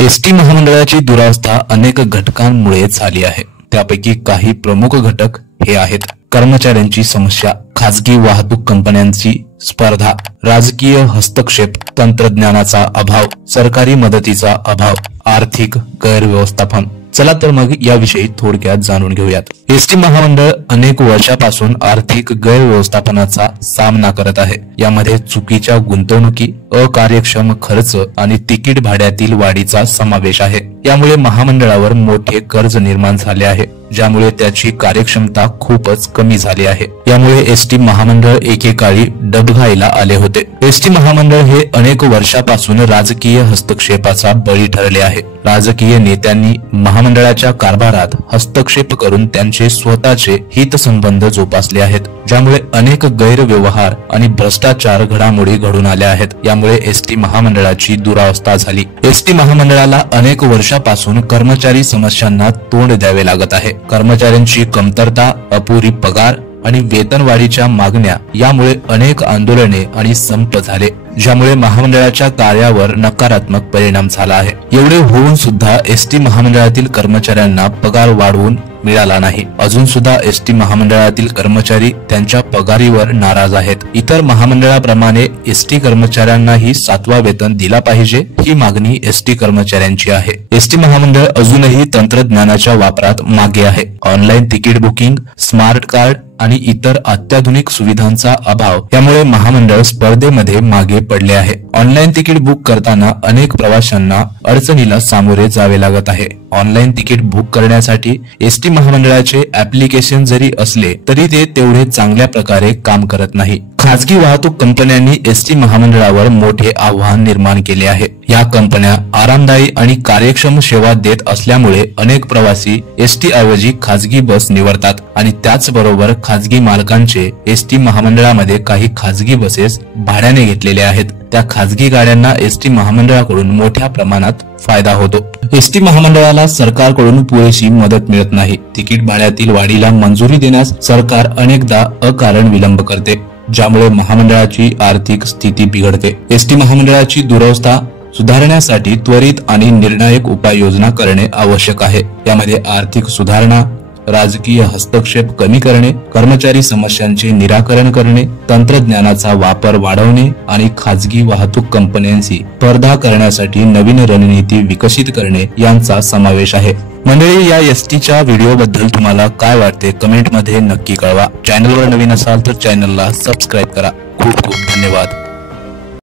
ST महामंडळाची दुरावस्था अनेक घटकांमुळे झाली आहे। त्यापैकी काही प्रमुख घटक हे आहेत: कर्मचाऱ्यांची समस्या, खासगी वाहतूक कंपन्यांची स्पर्धा, राजकीय हस्तक्षेप, तंत्रज्ञानाचा अभाव, सरकारी मदतीचा अभाव, आर्थिक गैरव्यवस्थापन। चला तर मग याविषयी थोडक्यात जाणून घेऊयात। एसटी महामंडळ अनेक वर्षापासून आर्थिक गैरव्यवस्थापनाचा सामना करत आहे। यामध्ये चुकीच्या गुंतवणुकी, अकार्यक्षम खर्च आणि तिकीट भाड्यातील वाढीचा समावेश आहे। यामुळे महामंडळावर मोठे कर्ज निर्माण झाले आहे, ज्यामुळे त्याची कार्यक्षमता खूपच कमी झाली आहे। यामुळे एसटी महामंडळ एकेकाळी डबघाईला आले होते। एसटी महामंडळ हे अनेक वर्षापासून राजकीय हस्तक्षेपाचा बळी ठरले आहे। राजकीय नेत्यांनी महामंडळाच्या कारभारात हस्तक्षेप करून त्यांचे स्वतःचे हितसंबंध जोपासले आहेत, ज्यामुळे अनेक गैरव्यवहार आणि भ्रष्टाचार घडामोडी घडून आल्या आहेत। यामुळे एसटी महामंडळाची दुरावस्था झाली। एसटी महामंडळाला अनेक वर्षापासून कर्मचारी समस्यांना तोंड द्यावे लागत आहे। कर्मचाऱ्यांची कमतरता, अपुरी पगार आणि वेतनवाढीच्या मागण्या यामुळे अनेक आंदोलने आणि संप झाले, ज्यामुळे महामंडळाच्या कार्यावर नकारात्मक परिणाम झाला आहे। एवढे होऊन सुद्धा एसटी महामंडळातील कर्मचाऱ्यांना पगार वाढवून मिळाला नाही। अजून सुद्धा एसटी महामंडळातील कर्मचारी त्यांच्या पगारीवर नाराज आहेत। इतर महामंडळाप्रमाणे एसटी कर्मचाऱ्यांनाही 7वा वेतन दिला पाहिजे, ही मागणी एसटी कर्मचाऱ्यांची आहे। एसटी महामंडळ अजूनही तंत्रज्ञानाच्या वापरात मागे आहे। Online ticket booking, smart card आणि इतर अत्याधुनिक सुविधांचा अभाव यामुळे महामंडळ स्पर्धेमध्ये मागे पडले आहे। ऑनलाईन तिकीट बुक करताना अनेक प्रवाशांना अडचणीला सामोरे जावे लागत आहे। ऑनलाईन तिकीट बुक करण्यासाठी एसटी महामंडळाचे ऍप्लिकेशन जरी असले तरी ते तेवढे चांगल्या प्रकारे काम करत नाही। खासगी वाहतूक कंपन्यांनी एसटी महामंडळावर मोठे आव्हान निर्माण केले आहे। या कंपन्या आरामदायी आणि कार्यक्षम सेवा देत असल्यामुळे अनेक प्रवासी एसटी ऐवजी खासगी बस निवडतात आणि त्याचबरोबर खासगी मालकांचे एसटी महामंडळामध्ये काही खासगी बसेस भाड्याने घेतलेले आहेत। त्या खासगी गाड्यांना एसटी महामंडळाकडून मोठ्या प्रमाणात फायदा होतो। एसटी महामंडळाला सरकारकडून पुरेशी मदत मिळत नाही। तिकीट भाड्यातील वाढीला मंजुरी देण्यास सरकार अनेकदा अकारण विलंब करते, ज्यामुळे महामंडळाची आर्थिक स्थिती बिघडते। एसटी महामंडळाची दुरावस्था सुधारण्यासाठी त्वरित आणि निर्णायक उपाययोजना करणे आवश्यक आहे। यामध्ये आर्थिक सुधारणा, राजकीय हस्तक्षेप कमी करणे, कर्मचारी समस्यांचे निराकरण करणे, तंत्रज्ञानाचा वापर वाढवणे आणि खासगी वाहतूक कंपन्यांशी स्पर्धा करण्यासाठी नवीन रणनीती विकसित करणे यांचा समावेश आहे। मंडळी, या एसटीच्या व्हिडिओ बद्दल तुम्हाला काय वाटते कमेंट मध्ये नक्की कळवा। चॅनलवर नवीन असाल तर चॅनलला सबस्क्राईब करा। खूप खूप धन्यवाद।